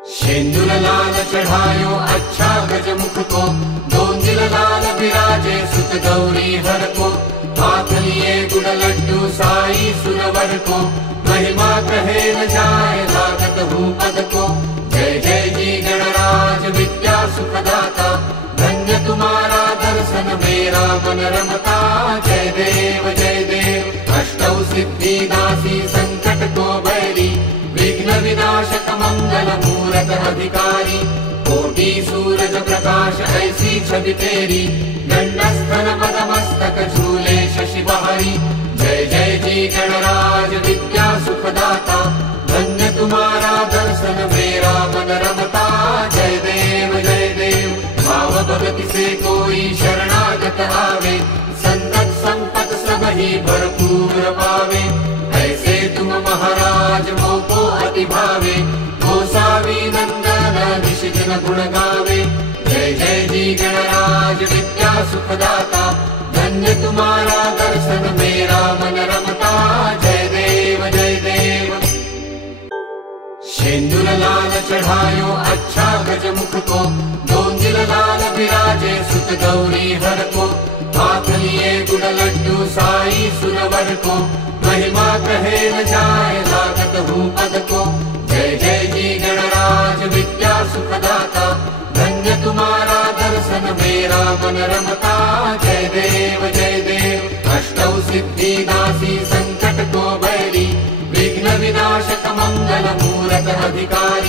शेंदुर लाल चढ़ायो अच्छा गजमुख को, दोंदिल लाल बिराजे सुत गौरी हर को। हाथ लिए गुड़ लड्डू साई सुरवर को, महिमा कहे न जाए लागत हूँ पद को। जय जय जी गणराज विद्या सुखदाता, धन्य तुम्हारा दर्शन मेरा मन रमता। जय देव अष्टौ सिद्धि दासी संकट को बैरी, विघ्न विनाशक मंगल मूरत अधिकारी। कोटि सूरज प्रकाश ऐसी छवि तेरी, दंडस्थल पदमस्तक झूले शशि बहारी। जय जय जी गणराज विद्या सुखदाता, धन्य तुम्हारा दर्शन मेरा मन रमता। जय देव भाव भगति से कोई शरणागत आवे, संतत संपत सब ही भरपूर पावे। ऐसे तुम महाराज मोको अति भावे, गोसावी नंदन निश जन गुण गावे। जय जय जी गणराज विद्या सुखदाता, धन्य तुम्हारा दर्शन मेरा मन रमता। जय देव शेंदुर लाल चढ़ायो अच्छा गजमुख को, दोंदिल लाल बिराजे सुत गौरी हर को। हाथ लिए गुड़ लड्डू साई सुरवर को, महिमा कहे न जाए लागत हूँ पद को। जय जय जी गणराज विद्या सुखदाता, धन्य तुम्हारा दर्शन मेरा मन रमता। जय देव अष्टौ सिद्धि दासी संकट को बैरी, विघ्न विनाशक मंगल मूरत अधिकारी।